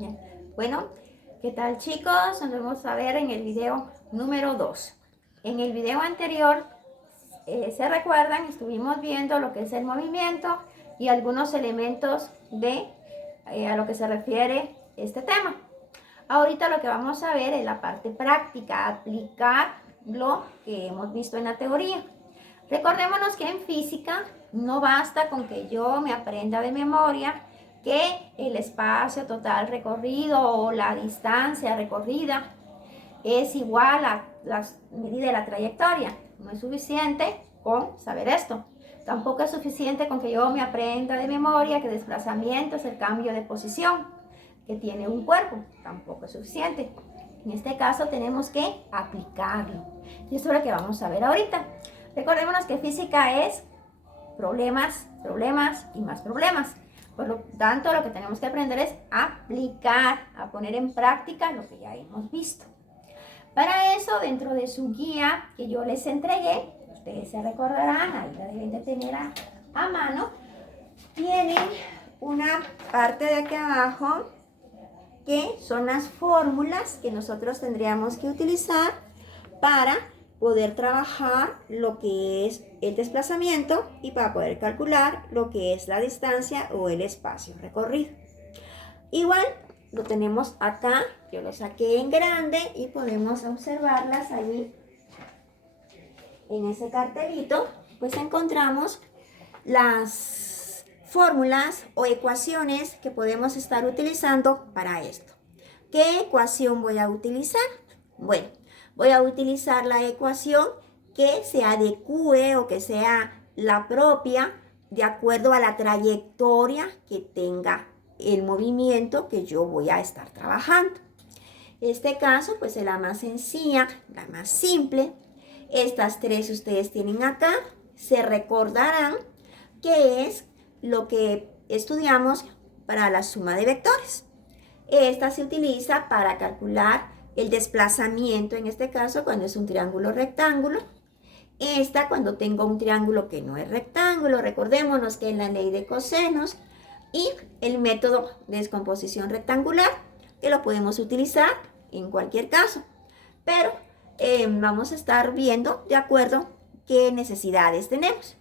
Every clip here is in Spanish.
Bien. Bueno, ¿qué tal, chicos? Nos vamos a ver en el video número 2. En el video anterior, se recuerdan, estuvimos viendo lo que es el movimiento y algunos elementos de a lo que se refiere este tema. Ahorita lo que vamos a ver es la parte práctica, aplicar lo que hemos visto en la teoría. Recordémonos que en física no basta con que yo me aprenda de memoria que el espacio total recorrido o la distancia recorrida es igual a la medida de la trayectoria. No es suficiente con saber esto. Tampoco es suficiente con que yo me aprenda de memoria que desplazamiento es el cambio de posición que tiene un cuerpo. Tampoco es suficiente. En este caso tenemos que aplicarlo. Y eso es lo que vamos a ver ahorita. Recordémonos que física es problemas, problemas y más problemas. Por lo tanto, lo que tenemos que aprender es aplicar, a poner en práctica lo que ya hemos visto. Para eso, dentro de su guía que yo les entregué, ustedes se recordarán, ahí la deben de tener a mano, tienen una parte de aquí abajo que son las fórmulas que nosotros tendríamos que utilizar para poder trabajar lo que es el desplazamiento y para poder calcular lo que es la distancia o el espacio recorrido. Igual lo tenemos acá, yo lo saqué en grande y podemos observarlas allí en ese cartelito, pues encontramos las fórmulas o ecuaciones que podemos estar utilizando para esto. ¿Qué ecuación voy a utilizar? Bueno, voy a utilizar la ecuación que se adecue o que sea la propia de acuerdo a la trayectoria que tenga el movimiento que yo voy a estar trabajando. Este caso pues es la más sencilla, la más simple. Estas tres ustedes tienen acá, se recordarán que es lo que estudiamos para la suma de vectores. Esta se utiliza para calcular el desplazamiento, en este caso cuando es un triángulo rectángulo. Esta cuando tengo un triángulo que no es rectángulo, recordémonos que es la ley de cosenos, y el método de descomposición rectangular, que lo podemos utilizar en cualquier caso. Pero vamos a estar viendo de acuerdo qué necesidades tenemos.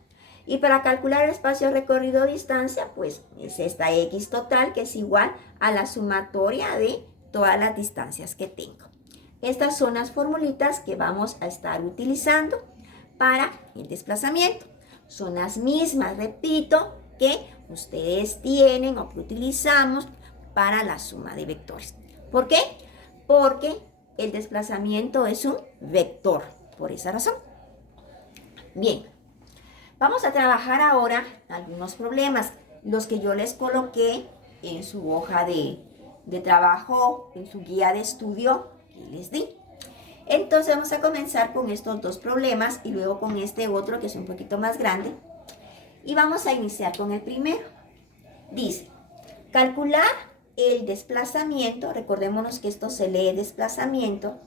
Y para calcular el espacio recorrido o distancia, pues es esta X total, que es igual a la sumatoria de todas las distancias que tengo. Estas son las formulitas que vamos a estar utilizando para el desplazamiento. Son las mismas, repito, que ustedes tienen o que utilizamos para la suma de vectores. ¿Por qué? Porque el desplazamiento es un vector, por esa razón. Bien, vamos a trabajar ahora algunos problemas, los que yo les coloqué en su hoja de trabajo, en su guía de estudio que les di. Entonces vamos a comenzar con estos dos problemas y luego con este otro que es un poquito más grande. Y vamos a iniciar con el primero. Dice, calcular el desplazamiento, recordémonos que esto se lee desplazamiento,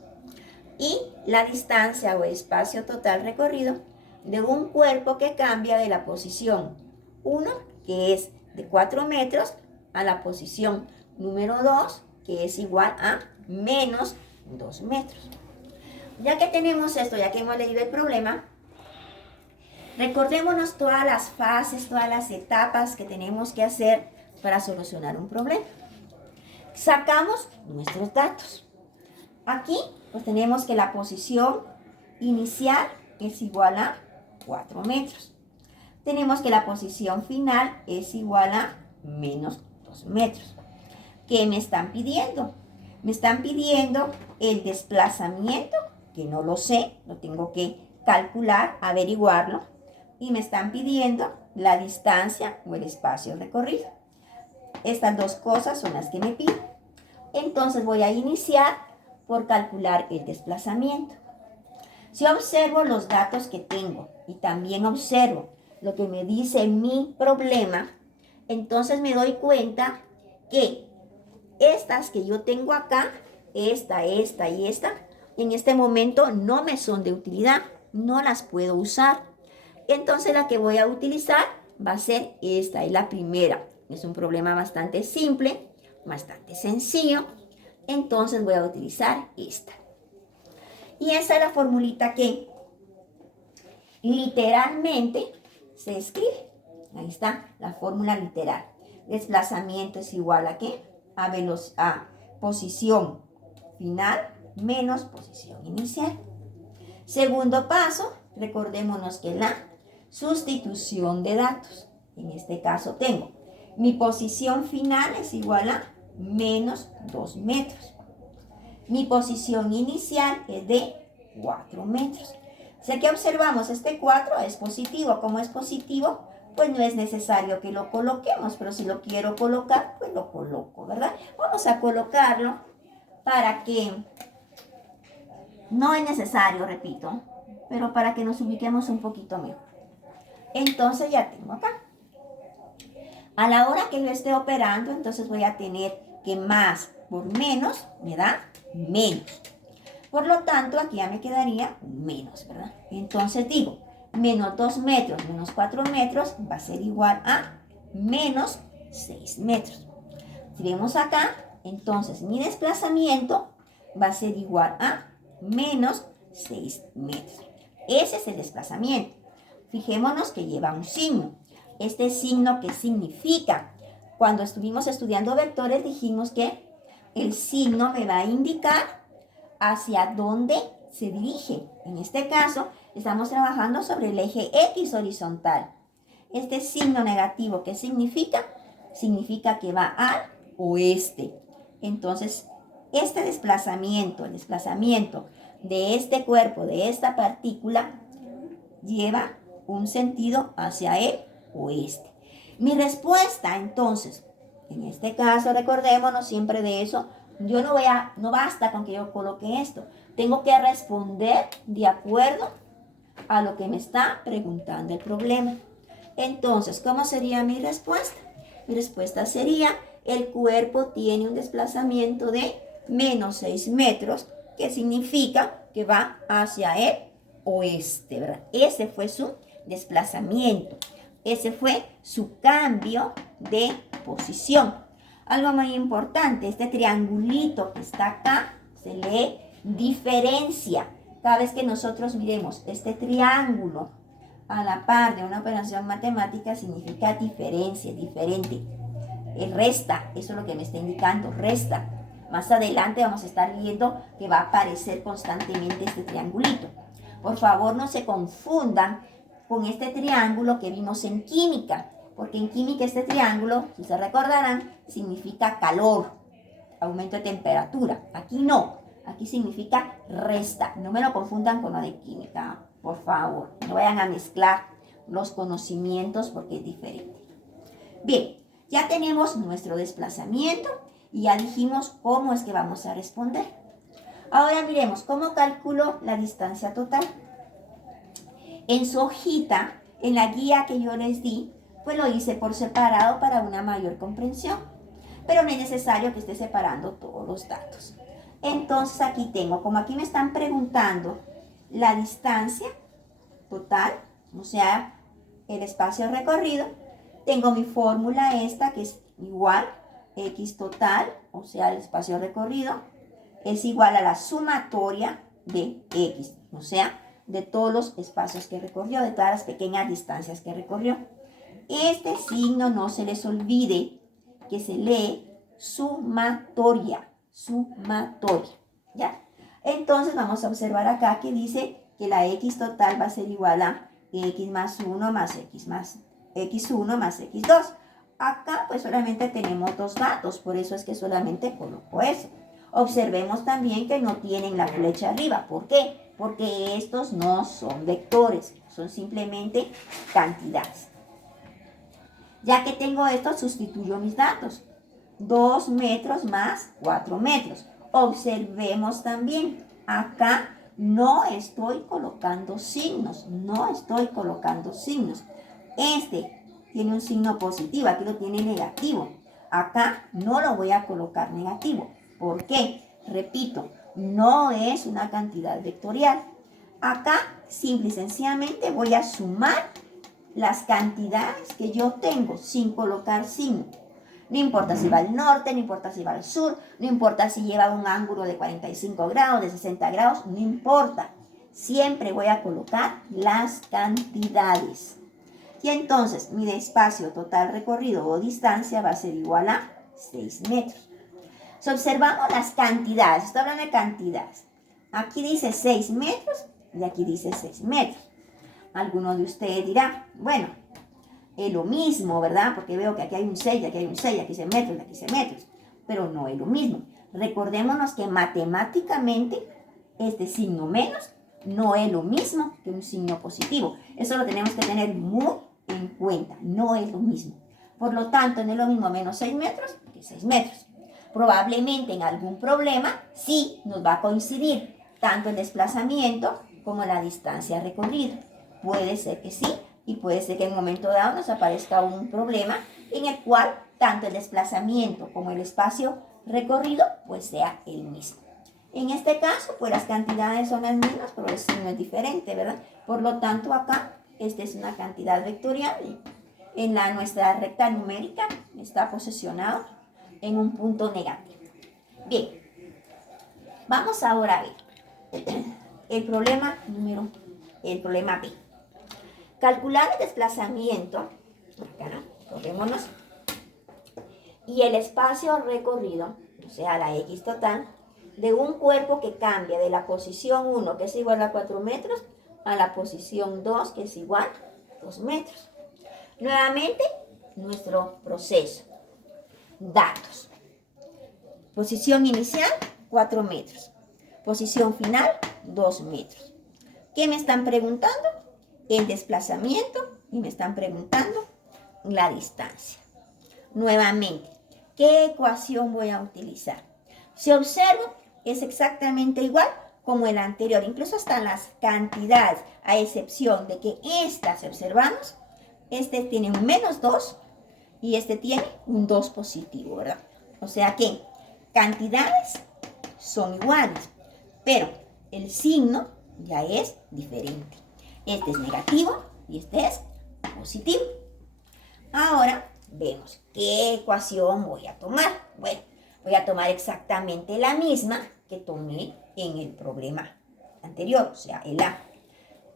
y la distancia o espacio total recorrido de un cuerpo que cambia de la posición 1, que es de 4 metros, a la posición número 2, que es igual a menos 2 metros. Ya que tenemos esto, ya que hemos leído el problema, recordémonos todas las fases, todas las etapas que tenemos que hacer para solucionar un problema. Sacamos nuestros datos. Aquí pues tenemos que la posición inicial es igual a 4 metros. Tenemos que la posición final es igual a menos 2 metros. ¿Qué me están pidiendo? Me están pidiendo el desplazamiento, que no lo sé, lo tengo que calcular, averiguarlo. Y me están pidiendo la distancia o el espacio recorrido. Estas dos cosas son las que me piden. Entonces voy a iniciar por calcular el desplazamiento. Si observo los datos que tengo y también observo lo que me dice mi problema, entonces me doy cuenta que estas que yo tengo acá, esta y esta, en este momento no me son de utilidad, no las puedo usar. Entonces la que voy a utilizar va a ser esta, es la primera. Es un problema bastante simple bastante sencillo. Entonces voy a utilizar esta. Y esa es la formulita que literalmente se escribe. Ahí está la fórmula literal. Desplazamiento es igual a ¿qué? A posición final menos posición inicial. Segundo paso, recordémonos que la sustitución de datos. En este caso tengo mi posición final es igual a menos 2 metros. Mi posición inicial es de 4 metros. Si aquí observamos, este 4 es positivo. Como es positivo, pues no es necesario que lo coloquemos, pero si lo quiero colocar, pues lo coloco, ¿verdad? Vamos a colocarlo para que, no es necesario, repito, pero para que nos ubiquemos un poquito mejor. Entonces ya tengo acá. A la hora que yo esté operando, entonces voy a tener que más por menos me da menos. Por lo tanto, aquí ya me quedaría menos, ¿verdad? Entonces digo, menos 2 metros menos 4 metros va a ser igual a menos 6 metros. Si vemos acá, entonces mi desplazamiento va a ser igual a menos 6 metros. Ese es el desplazamiento. Fijémonos que lleva un signo. Este signo, ¿qué significa? Cuando estuvimos estudiando vectores dijimos que el signo me va a indicar hacia dónde se dirige. En este caso, estamos trabajando sobre el eje X horizontal. Este signo negativo, ¿qué significa? Significa que va al oeste. Entonces, este desplazamiento, el desplazamiento de este cuerpo, de esta partícula, lleva un sentido hacia el oeste. Mi respuesta, entonces, en este caso, recordémonos siempre de eso, no basta con que yo coloque esto. Tengo que responder de acuerdo a lo que me está preguntando el problema. Entonces, ¿cómo sería mi respuesta? Mi respuesta sería, el cuerpo tiene un desplazamiento de menos 6 metros, que significa que va hacia el oeste, ¿verdad? Ese fue su desplazamiento. Ese fue su cambio de posición. Algo muy importante, este triangulito que está acá se lee diferencia. Cada vez que nosotros miremos este triángulo a la par de una operación matemática significa diferencia, diferente. Resta, eso es lo que me está indicando, resta. Más adelante vamos a estar viendo que va a aparecer constantemente este triangulito. Por favor, no se confundan con este triángulo que vimos en química, porque en química este triángulo, si se recordarán, significa calor, aumento de temperatura. Aquí no, aquí significa resta. No me lo confundan con lo de química, por favor. No vayan a mezclar los conocimientos porque es diferente. Bien, ya tenemos nuestro desplazamiento y ya dijimos cómo es que vamos a responder. Ahora miremos cómo calculo la distancia total. En su hojita, en la guía que yo les di, pues lo hice por separado para una mayor comprensión. Pero no es necesario que esté separando todos los datos. Entonces aquí tengo, como aquí me están preguntando la distancia total, o sea, el espacio recorrido, tengo mi fórmula esta que es igual x total, o sea, el espacio recorrido, es igual a la sumatoria de x, o sea, de todos los espacios que recorrió, de todas las pequeñas distancias que recorrió. Este signo no se les olvide que se lee sumatoria, ¿ya? Entonces vamos a observar acá que dice que la x total va a ser igual a x más 1 más x1 más x2. Acá pues solamente tenemos dos datos, por eso es que solamente coloco eso. Observemos también que no tienen la flecha arriba. ¿Por qué? Porque estos no son vectores, son simplemente cantidades. Ya que tengo esto, sustituyo mis datos. 2 metros más 4 metros. Observemos también, acá no estoy colocando signos, Este tiene un signo positivo, aquí lo tiene negativo. Acá no lo voy a colocar negativo. ¿Por qué? Repito, no es una cantidad vectorial. Acá, simple y sencillamente, voy a sumar las cantidades que yo tengo sin colocar signo. No importa si va al norte, no importa si va al sur, no importa si lleva un ángulo de 45 grados, de 60 grados, no importa. Siempre voy a colocar las cantidades. Y entonces mi espacio total recorrido o distancia va a ser igual a 6 metros. Si observamos las cantidades, estoy hablando de cantidades. Aquí dice 6 metros y aquí dice 6 metros. Alguno de ustedes dirá, bueno, es lo mismo, ¿verdad? Porque veo que aquí hay un 6, aquí hay un 6, aquí dice metros, aquí dice metros. Pero no es lo mismo. Recordémonos que matemáticamente este signo menos no es lo mismo que un signo positivo. Eso lo tenemos que tener muy en cuenta. No es lo mismo. Por lo tanto, no es lo mismo menos 6 metros que 6 metros. Probablemente en algún problema sí nos va a coincidir tanto el desplazamiento como la distancia recorrida. Puede ser que sí y puede ser que en un momento dado nos aparezca un problema en el cual tanto el desplazamiento como el espacio recorrido pues sea el mismo. En este caso, pues las cantidades son las mismas, pero el signo es diferente, ¿verdad? Por lo tanto, acá, esta es una cantidad vectorial. En nuestra recta numérica está posicionado en un punto negativo. Bien, vamos ahora a ver el problema B. Calcular el desplazamiento, acá no, corrémonos, y el espacio recorrido, o sea, la X total, de un cuerpo que cambia de la posición 1, que es igual a 4 metros, a la posición 2, que es igual a 2 metros. Nuevamente, nuestro proceso. Datos. Posición inicial, 4 metros. Posición final, 2 metros. ¿Qué me están preguntando? El desplazamiento y me están preguntando la distancia. Nuevamente, ¿qué ecuación voy a utilizar? Si observo, es exactamente igual como el anterior, incluso hasta las cantidades, a excepción de que estas, observamos, este tiene un menos 2 y este tiene un 2 positivo, ¿verdad? O sea que cantidades son iguales, pero el signo ya es diferente. Este es negativo y este es positivo. Ahora vemos qué ecuación voy a tomar. Bueno, voy a tomar exactamente la misma que tomé en el problema anterior, o sea, el A.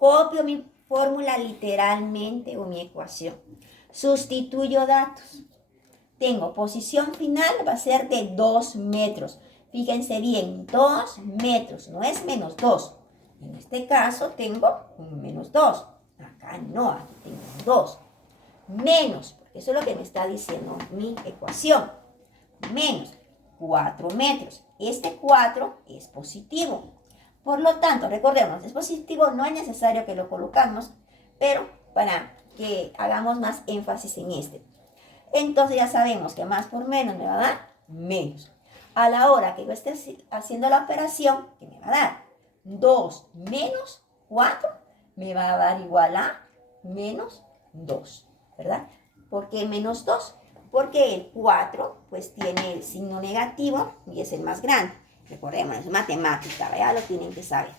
Copio mi fórmula literalmente o mi ecuación. Sustituyo datos. Tengo posición final, va a ser de 2 metros. Fíjense bien, 2 metros, no es menos 2. En este caso tengo un menos 2. Acá no, aquí tengo un 2. Menos, porque eso es lo que me está diciendo mi ecuación. Menos 4 metros. Este 4 es positivo. Por lo tanto, recordemos, es positivo, no es necesario que lo colocamos, pero para que hagamos más énfasis en este. Entonces ya sabemos que más por menos me va a dar menos. A la hora que yo esté haciendo la operación, ¿qué me va a dar? 2 menos 4 me va a dar igual a menos 2, ¿verdad? ¿Por qué menos 2? Porque el 4 pues tiene el signo negativo y es el más grande. Recordemos, es matemática, ya lo tienen que saber.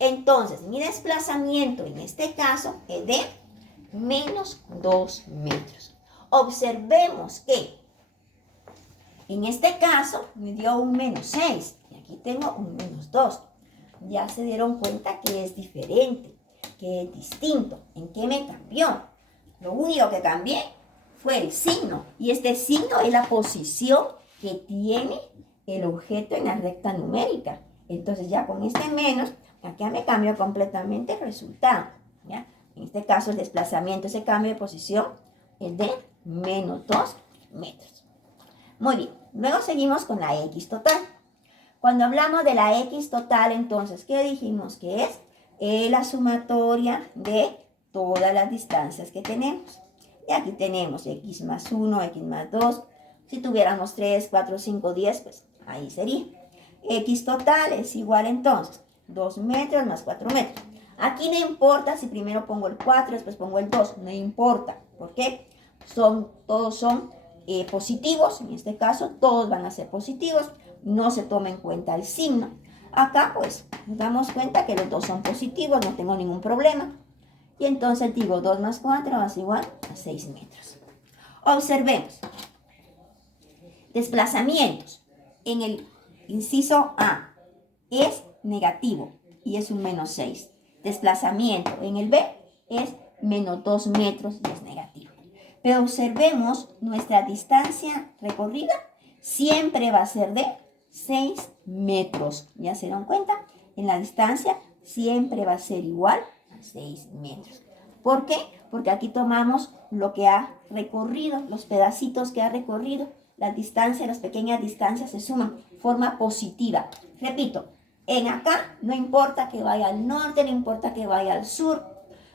Entonces, mi desplazamiento en este caso es de menos 2 metros. Observemos que en este caso me dio un menos 6 y aquí tengo un menos 2. Ya se dieron cuenta que es diferente, que es distinto. ¿En qué me cambió? Lo único que cambié fue el signo. Y este signo es la posición que tiene el objeto en la recta numérica. Entonces ya con este menos, acá me cambió completamente el resultado, ¿ya? En este caso el desplazamiento, ese cambio de posición es de menos 2 metros. Muy bien, luego seguimos con la X total. Cuando hablamos de la X total, entonces, ¿qué dijimos que es? Es la sumatoria de todas las distancias que tenemos. Y aquí tenemos X más 1, X más 2. Si tuviéramos 3, 4, 5, 10, pues ahí sería. X total es igual entonces 2 metros más 4 metros. Aquí no importa si primero pongo el 4, después pongo el 2. No importa. ¿Por qué? Todos son positivos. En este caso, todos van a ser positivos. No se toma en cuenta el signo. Acá, pues, nos damos cuenta que los dos son positivos. No tengo ningún problema. Y entonces digo 2 más 4 va a ser igual a 6 metros. Observemos. Desplazamientos. En el inciso A es negativo y es un menos 6. Desplazamiento en el B es menos 2 metros y es negativo. Pero observemos nuestra distancia recorrida siempre va a ser de 6 metros. ¿Ya se dan cuenta? En la distancia siempre va a ser igual a 6 metros. ¿Por qué? Porque aquí tomamos lo que ha recorrido, los pedacitos que ha recorrido. Las distancias, las pequeñas distancias se suman. Forma positiva. Repito, en acá no importa que vaya al norte, no importa que vaya al sur,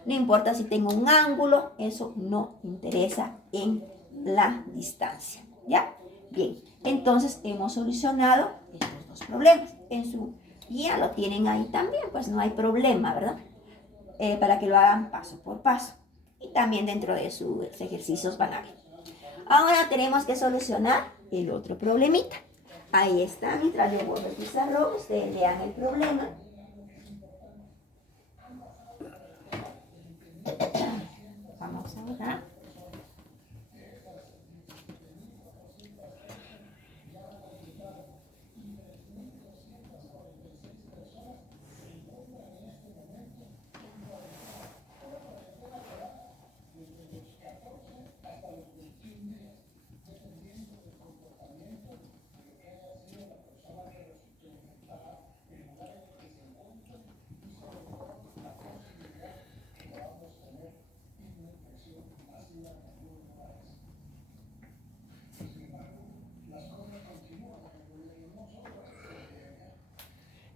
no importa si tengo un ángulo, eso no interesa en la distancia. ¿Ya? Bien, entonces hemos solucionado estos dos problemas. En su guía lo tienen ahí también, pues no hay problema, ¿verdad? Para que lo hagan paso por paso. Y también dentro de sus ejercicios van a ver. Ahora tenemos que solucionar el otro problemita. Ahí está, mientras yo borro el pizarrón, ustedes vean el problema. Vamos a borrar.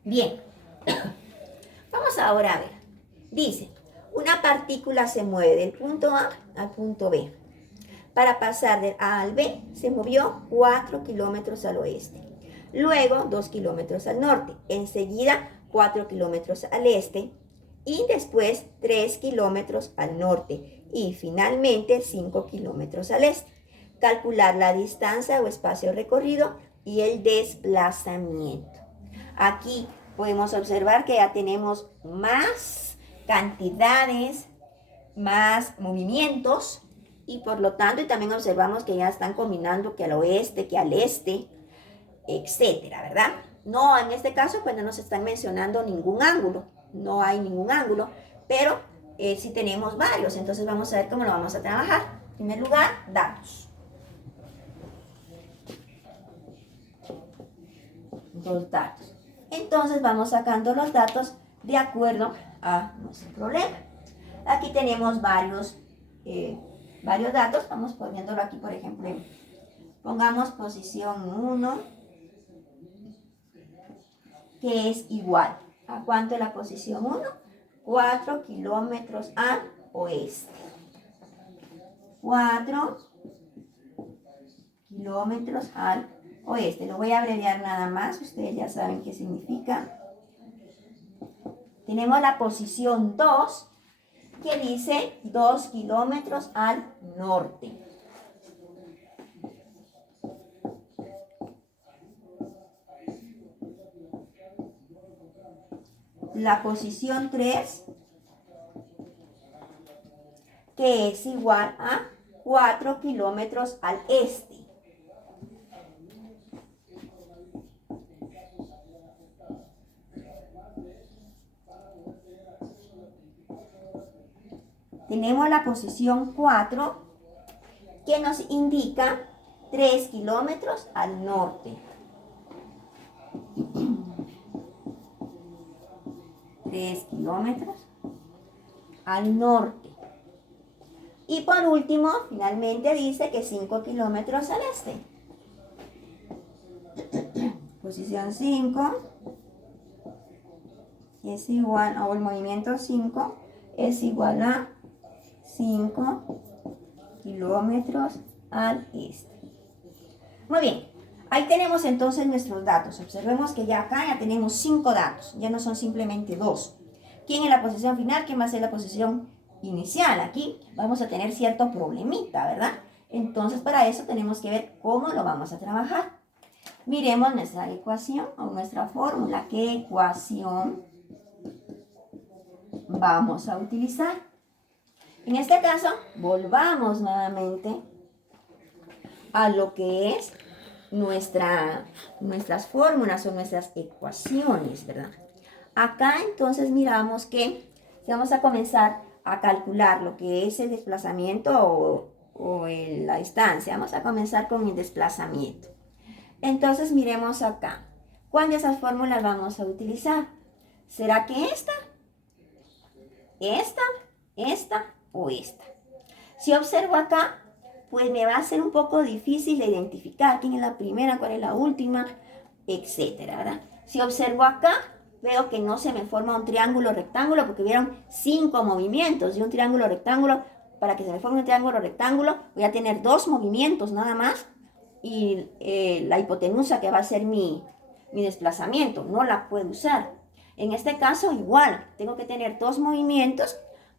Bien, vamos ahora a ver. Dice, una partícula se mueve del punto A al punto B. Para pasar del A al B, se movió 4 kilómetros al oeste. Luego, 2 kilómetros al norte. Enseguida, 4 kilómetros al este. Y después, 3 kilómetros al norte. Y finalmente, 5 kilómetros al este. Calcular la distancia o espacio recorrido y el desplazamiento. Aquí podemos observar que ya tenemos más cantidades, más movimientos y por lo tanto y también observamos que ya están combinando que al oeste, que al este, etcétera, ¿verdad? No, en este caso pues no nos están mencionando ningún ángulo, no hay ningún ángulo, pero sí tenemos varios, entonces vamos a ver cómo lo vamos a trabajar. En primer lugar, datos. Dos datos. Entonces vamos sacando los datos de acuerdo a nuestro problema. Aquí tenemos varios datos. Vamos poniéndolo aquí, por ejemplo. Pongamos posición 1, que es igual. ¿A cuánto es la posición 1? 4 kilómetros al oeste. 4 kilómetros al oeste. Lo voy a abreviar nada más. Ustedes ya saben qué significa. Tenemos la posición 2, que dice 2 kilómetros al norte. La posición 3, que es igual a 4 kilómetros al este. Tenemos la posición 4, que nos indica 3 kilómetros al norte. 3 kilómetros al norte. Y por último, finalmente dice que 5 kilómetros al este. Posición 5 es igual, o el movimiento 5 es igual a 5 kilómetros al este. Muy bien, ahí tenemos entonces nuestros datos. Observemos que ya acá ya tenemos 5 datos, ya no son simplemente 2. ¿Quién es la posición final? ¿Quién va a ser la posición inicial? Aquí vamos a tener cierto problemita, ¿verdad? Entonces para eso tenemos que ver cómo lo vamos a trabajar. Miremos nuestra ecuación o nuestra fórmula. ¿Qué ecuación vamos a utilizar? En este caso, volvamos nuevamente a lo que es nuestras fórmulas o nuestras ecuaciones, ¿verdad? Acá entonces miramos que vamos a comenzar a calcular lo que es el desplazamiento la distancia. Vamos a comenzar con el desplazamiento. Entonces miremos acá. ¿Cuál de esas fórmulas vamos a utilizar? ¿Será que esta o esta? Si observo acá, pues me va a ser un poco difícil de identificar quién es la primera, cuál es la última, etcétera, ¿verdad? Si observo acá, veo que no se me forma un triángulo rectángulo porque hubieron 5 movimientos de un triángulo rectángulo. Para que se me forme un triángulo rectángulo, voy a tener 2 movimientos nada más y la hipotenusa, que va a ser mi desplazamiento, no la puedo usar. En este caso igual, tengo que tener 2 movimientos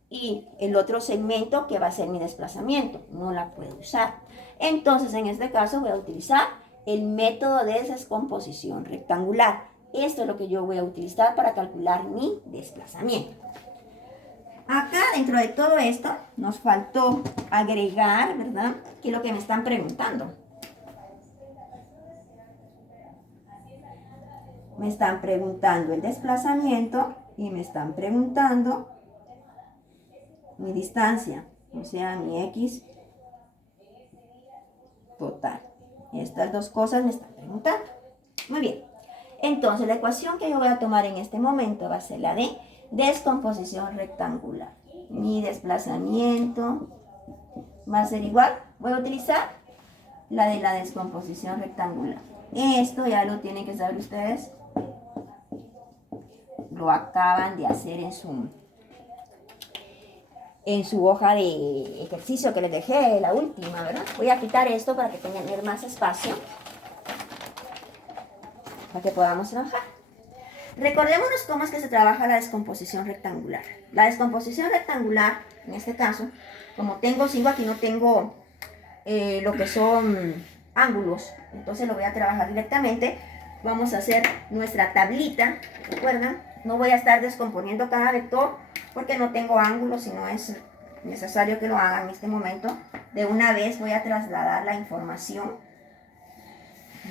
y el otro segmento que va a ser mi desplazamiento, no la puedo usar. Entonces en este caso voy a utilizar el método de descomposición rectangular. Esto es lo que yo voy a utilizar para calcular mi desplazamiento. Acá dentro de todo esto nos faltó agregar, ¿verdad? ¿Qué es lo que me están preguntando? Me están preguntando el desplazamiento y me están preguntando mi distancia, o sea, mi X total. Estas dos cosas me están preguntando. Muy bien. Entonces, la ecuación que yo voy a tomar en este momento va a ser la de descomposición rectangular. Mi desplazamiento va a ser igual. Voy a utilizar la de la descomposición rectangular. Esto ya lo tienen que saber ustedes. Lo acaban de hacer en su hoja de ejercicio que les dejé, la última, ¿verdad? Voy a quitar esto para que tengan más espacio, para que podamos trabajar. Recordémonos cómo es que se trabaja la descomposición rectangular. La descomposición rectangular, en este caso, como tengo 5, aquí no tengo lo que son ángulos, entonces lo voy a trabajar directamente. Vamos a hacer nuestra tablita, ¿recuerdan? No voy a estar descomponiendo cada vector porque no tengo ángulos, si no es necesario que lo haga en este momento. De una vez voy a trasladar la información,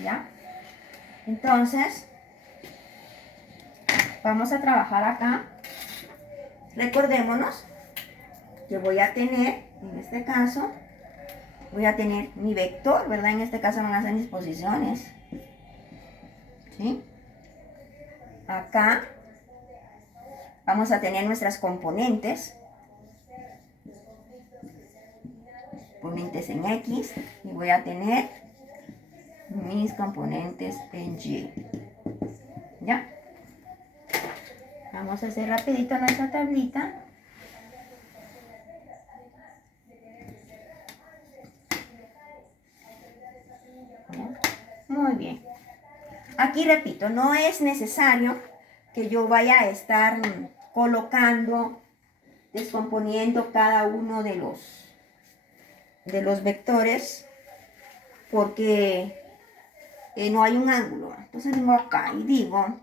¿ya? Entonces, vamos a trabajar acá. Recordémonos que voy a tener, en este caso, voy a tener mi vector, ¿verdad? En este caso van a ser mis posiciones, ¿sí? Acá vamos a tener nuestras componentes. Componentes en X. Y voy a tener mis componentes en Y. ¿Ya? Vamos a hacer rapidito nuestra tablita. Muy bien. Aquí repito, no es necesario que yo vaya a estar colocando, descomponiendo cada uno de los vectores porque no hay un ángulo. Entonces vengo acá y digo,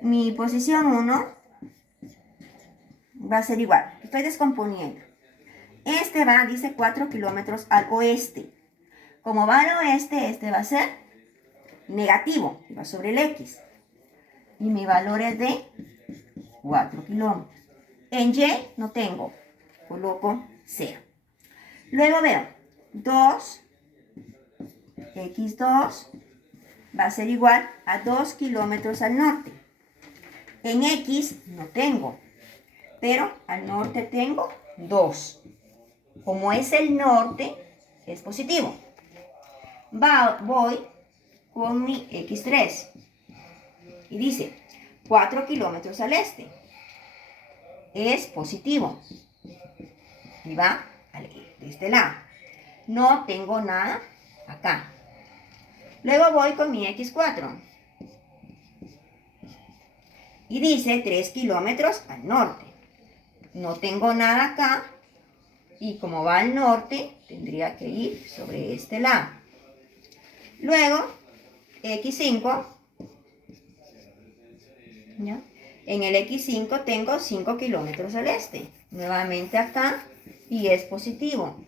mi posición 1 va a ser igual. Estoy descomponiendo. Este va, dice 4 kilómetros al oeste. Como va al oeste, este va a ser negativo, va sobre el X. Y mi valor es de 4 kilómetros. En Y no tengo, coloco 0. Luego veo 2, X2 va a ser igual a 2 kilómetros al norte. En X no tengo, pero al norte tengo 2. Como es el norte, es positivo. Voy con mi X3 y dice 4 kilómetros al este. Es positivo y va de este lado. No tengo nada acá. Luego voy con mi X4 y dice 3 kilómetros al norte. No tengo nada acá y como va al norte, tendría que ir sobre este lado. Luego, X5, ¿ya? En el X5 tengo 5 kilómetros al este. Nuevamente acá y es positivo.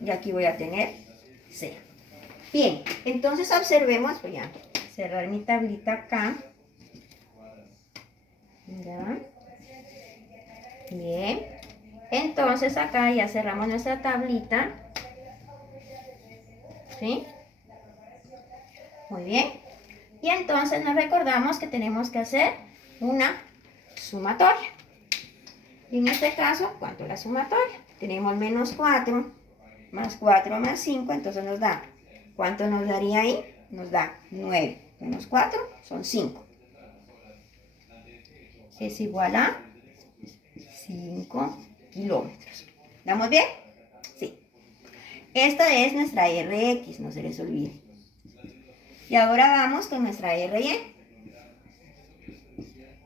Y aquí voy a tener 0. Bien, entonces observemos, voy a cerrar mi tablita acá. ¿Ya? Bien, entonces acá ya cerramos nuestra tablita. ¿Sí? Muy bien. Y entonces nos recordamos que tenemos que hacer una sumatoria. Y en este caso, ¿cuánto es la sumatoria? Tenemos menos 4 más 4 más 5, entonces nos da, ¿cuánto nos daría ahí? Nos da 9 menos 4 son 5. Es igual a 5 kilómetros. ¿Estamos bien? Sí. Esta es nuestra RX, no se les olvide. Y ahora vamos con nuestra RY.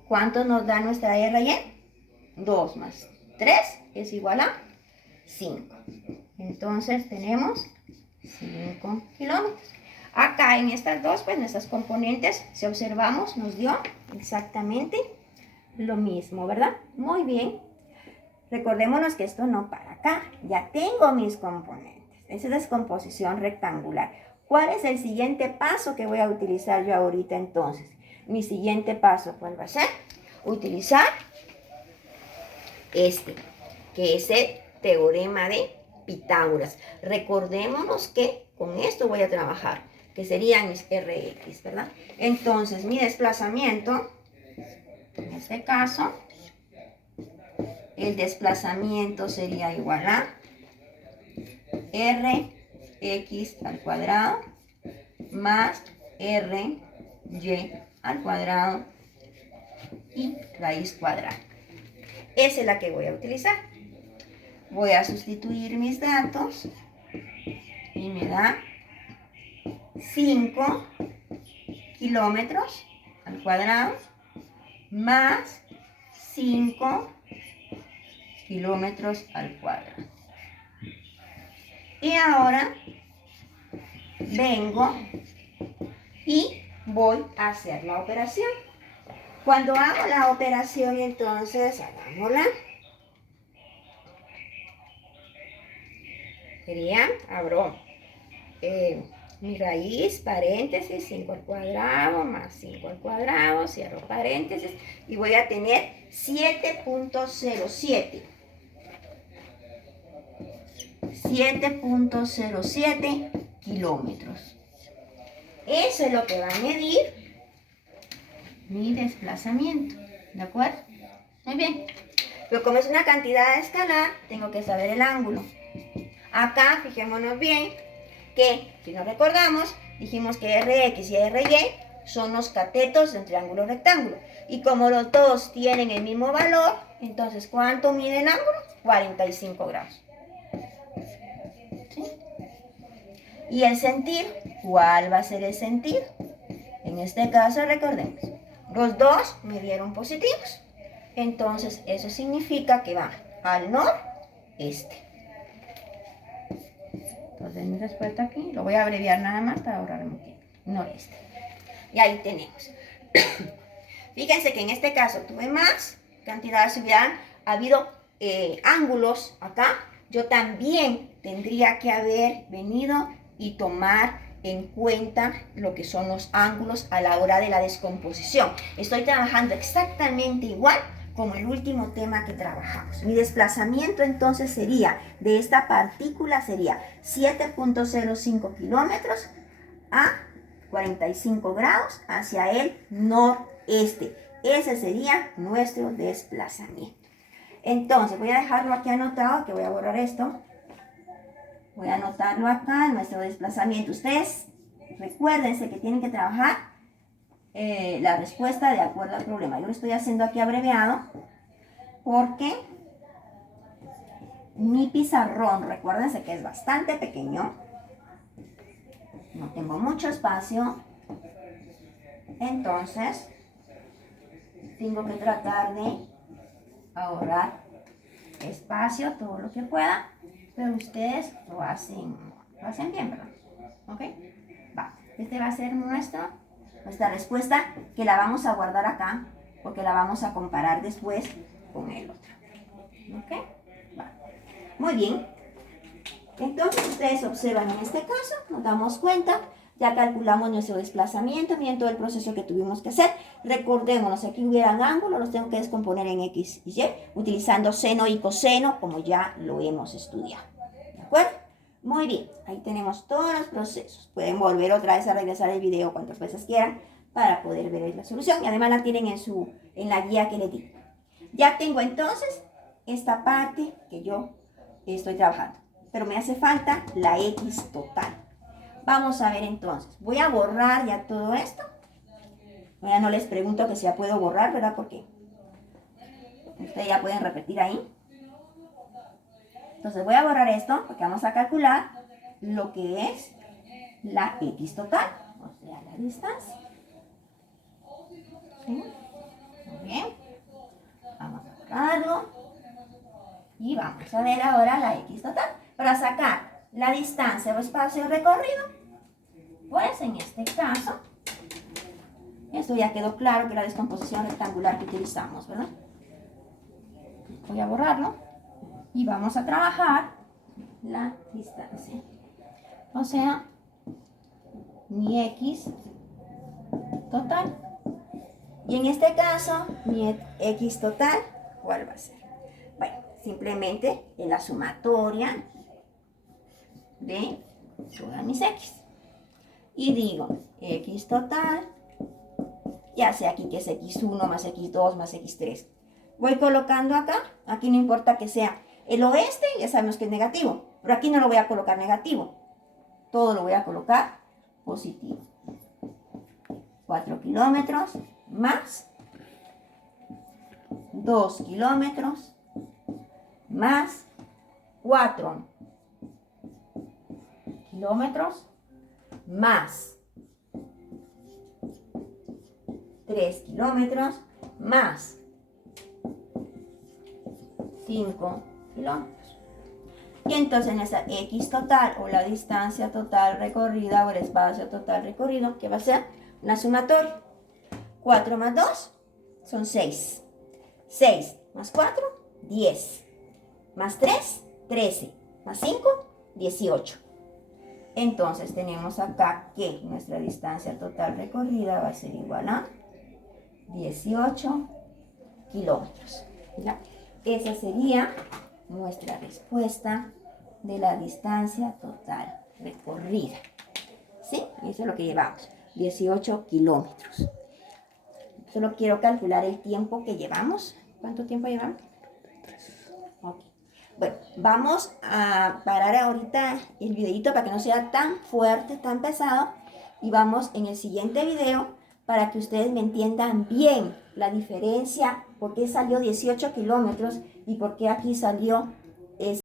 ¿Cuánto nos da nuestra RY? 2 más 3 es igual a 5. Entonces tenemos 5 kilómetros. Acá en estas dos, pues nuestras componentes, si observamos, nos dio exactamente lo mismo, ¿verdad? Muy bien. Recordémonos que esto no para acá. Ya tengo mis componentes. Esa es la descomposición rectangular. ¿Cuál es el siguiente paso que voy a utilizar yo ahorita entonces? Mi siguiente paso, ¿cuál va a ser? Utilizar este, que es el teorema de Pitágoras. Recordémonos que con esto voy a trabajar, que serían mis RX, ¿verdad? Entonces, mi desplazamiento, en este caso, el desplazamiento sería igual a Rx al cuadrado más Ry al cuadrado y raíz cuadrada. Esa es la que voy a utilizar. Voy a sustituir mis datos y me da 5 kilómetros al cuadrado más 5 kilómetros al cuadrado. Y ahora vengo y voy a hacer la operación. Cuando hago la operación, entonces, hagámosla. Sería, abro mi raíz, paréntesis, 5 al cuadrado, más 5 al cuadrado, cierro paréntesis, y voy a tener 7.07. 7.07 kilómetros. Eso es lo que va a medir mi desplazamiento. ¿De acuerdo? Muy bien. Pero como es una cantidad escalar, tengo que saber el ángulo. Acá, fijémonos bien, que si nos recordamos, dijimos que Rx y Ry son los catetos del triángulo rectángulo. Y como los dos tienen el mismo valor, entonces, ¿cuánto mide el ángulo? 45 grados. ¿Sí? ¿Y el sentido? ¿Cuál va a ser el sentido? En este caso, recordemos, los dos me dieron positivos. Entonces, eso significa que va al noreste. Entonces, mi respuesta aquí, lo voy a abreviar nada más para ahorrarme tiempo. Noreste. Y ahí tenemos. Fíjense que en este caso tuve más cantidad, si hubieran habido ángulos acá, yo también tendría que haber venido y tomar en cuenta lo que son los ángulos a la hora de la descomposición. Estoy trabajando exactamente igual como el último tema que trabajamos. Mi desplazamiento entonces sería, de esta partícula sería 7.05 kilómetros a 45 grados hacia el noreste. Ese sería nuestro desplazamiento. Entonces, voy a dejarlo aquí anotado, que voy a borrar esto. Voy a anotarlo acá, nuestro desplazamiento. Ustedes recuérdense que tienen que trabajar la respuesta de acuerdo al problema. Yo lo estoy haciendo aquí abreviado porque mi pizarrón, recuérdense que es bastante pequeño. No tengo mucho espacio. Entonces, tengo que tratar de ahorrar espacio todo lo que pueda, pero ustedes lo hacen bien, ¿verdad? ¿Ok? Va. Este va a ser nuestra respuesta, que la vamos a guardar acá porque la vamos a comparar después con el otro. ¿Ok? Va. Muy bien. Entonces ustedes observan en este caso, nos damos cuenta, ya calculamos nuestro desplazamiento, miren todo el proceso que tuvimos que hacer. Recordémonos, aquí hubieran ángulos, los tengo que descomponer en X y Y, utilizando seno y coseno, como ya lo hemos estudiado. ¿De acuerdo? Muy bien, ahí tenemos todos los procesos. Pueden volver otra vez a regresar el video cuantas veces quieran para poder ver la solución. Y además la tienen en la guía que les di. Ya tengo entonces esta parte que yo estoy trabajando. Pero me hace falta la X total. Vamos a ver entonces. Voy a borrar ya todo esto. Ya no les pregunto que si ya puedo borrar, ¿verdad? Porque ustedes ya pueden repetir ahí. Entonces voy a borrar esto porque vamos a calcular lo que es la X total. O sea, la distancia. ¿Sí? Muy bien. Vamos a borrarlo. Y vamos a ver ahora la X total. Para sacar la distancia o espacio recorrido, pues en este caso, esto ya quedó claro que la descomposición rectangular que utilizamos, ¿verdad? Voy a borrarlo y vamos a trabajar la distancia. O sea, mi X total. Y en este caso, mi X total, ¿cuál va a ser? Bueno, simplemente en la sumatoria de todas mis X. Y digo, X total, ya sé aquí que es X1 más X2 más X3. Voy colocando acá, aquí no importa que sea el oeste, ya sabemos que es negativo, pero aquí no lo voy a colocar negativo, todo lo voy a colocar positivo. 4 kilómetros más 2 kilómetros más 4 kilómetros más 3 kilómetros más 5 kilómetros. Y entonces en esa X total o la distancia total recorrida o el espacio total recorrido, ¿qué va a ser? Una sumatoria. 4 más 2 son 6. 6 más 4, 10. Más 3, 13. Más 5, 18. Entonces tenemos acá que nuestra distancia total recorrida va a ser igual a 18 kilómetros. ¿Ya? Esa sería nuestra respuesta de la distancia total recorrida. ¿Sí? Eso es lo que llevamos, 18 kilómetros. Solo quiero calcular el tiempo que llevamos. ¿Cuánto tiempo llevamos? Okay. Bueno, vamos a parar ahorita el videito para que no sea tan fuerte, tan pesado. Y vamos en el siguiente video para que ustedes me entiendan bien la diferencia, por qué salió 18 kilómetros y por qué aquí salió